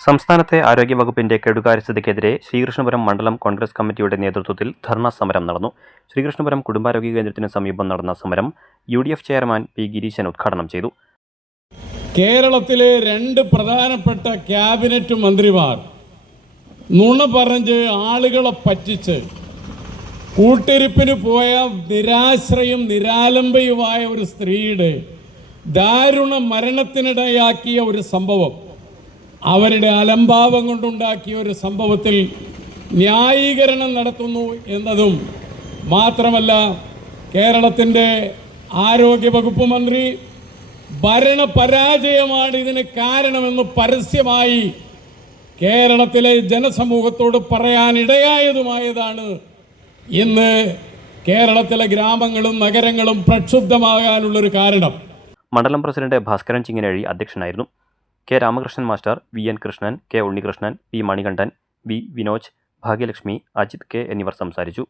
സംസ്ഥാനത്തെ ആരോഗ്യവകുപ്പിന്റെ കെടുകാര്യസ്ഥതയ്ക്കെതിരെ ശ്രീകൃഷ്ണപുരം മണ്ഡലം കോൺഗ്രസ് കമ്മിറ്റിയുടെ നേതൃത്വത്തിൽ ധർണാ സമരം നടന്നു. ശ്രീകൃഷ്ണപുരം കുടുംബാരോഗ്യ കേന്ദ്രത്തിന് സമീപം നടന്ന സമരം UDF ചെയർമാൻ പി ഗിരീശൻ ഉദ്ഘാടനം ചെയ്തു. കേരളത്തിലെ 2 പ്രധാനപ്പെട്ട ക്യാബിനറ്റ് മന്ത്രിമാർ നുണ പറഞ്ഞ് ആളുകളെ പറ്റിച്ച് കൂട്ടിരിപ്പിന് പോയ നിരാശ്രയും നിരാലംബയുമായ ഒരു സ്ത്രീയുടെ ദാരുണ മരണത്തിനിടയാക്കിയ ഒരു സംഭവം, അവരുടെ അലംഭാവം കൊണ്ടുണ്ടാക്കിയ ഒരു സംഭവത്തിൽ ന്യായീകരണം നടത്തുന്നു എന്നതും മാത്രമല്ല, കേരളത്തിൻ്റെ ആരോഗ്യവകുപ്പ് മന്ത്രി ഭരണപരാജയമാണ് ഇതിന് കാരണമെന്ന് പരസ്യമായി കേരളത്തിലെ ജനസമൂഹത്തോട് പറയാനിടയായതുമായതാണ് ഇന്ന് കേരളത്തിലെ ഗ്രാമങ്ങളും നഗരങ്ങളും പ്രക്ഷുബ്ധമാകാനുള്ളൊരു കാരണം. മണ്ഡലം പ്രസിഡന്റ് ഭാസ്കരൻ ചിങ്ങനഴി അധ്യക്ഷനായിരുന്നു. K Ramakrishnan master, VN Krishnan, K Unnikrishnan, P Manikandan, V Vinoj, Bhagyalakshmi, Ajith K എന്നിവർ സംസാരിച്ചു.